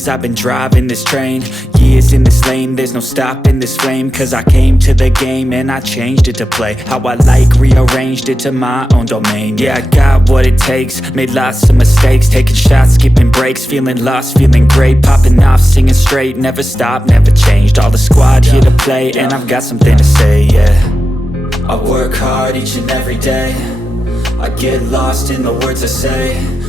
things. I've been driving this train, years in this lane. There's no stopping this flame, cause I came to the game and I changed it to play how I like, rearranged it to my own domain. Yeah, I got what it takes, made lots of mistakes, taking shots, skipping breaks, feeling lost, feeling great, popping off, singing straight, never stopped, never changed. All the squad here to play, and I've got something to say, yeah. I work hard each and every day, I get lost in the words I say.